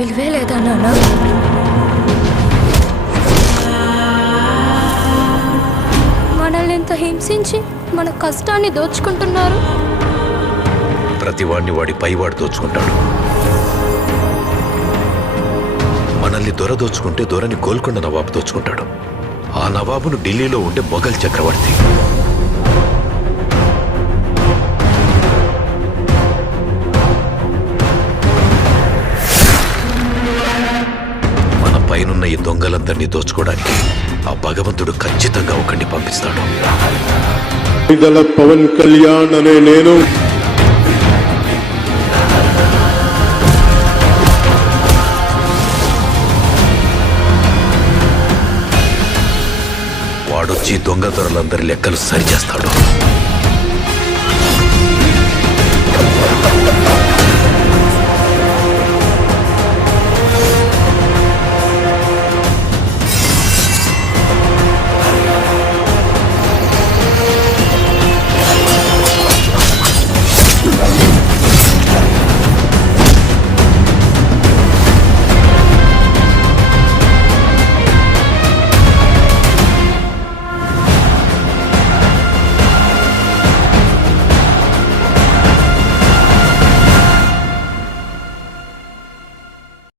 విలువే లేదా నాన్న? మనల్ని ఎంత హింసించి మన కష్టాన్ని దోచుకుంటున్నారు. ప్రతివాడిని వాడి పైవాడు దోచుకుంటాడు. మనల్ని దొర దోచుకుంటే దొరని గోల్కొండ నవాబు దోచుకుంటాడు. ఆ నవాబును ఢిల్లీలో ఉండే మొఘల్ చక్రవర్తి. మన పైనున్న ఈ దొంగలందరినీ దోచుకోవడానికి ఆ భగవంతుడు ఖచ్చితంగా ఒకరిని పంపిస్తాడు. పవన్ కళ్యాణ్ అనే నేను వాడొచ్చి దొంగ దొరలందరి లెక్కలు సరిచేస్తాడు.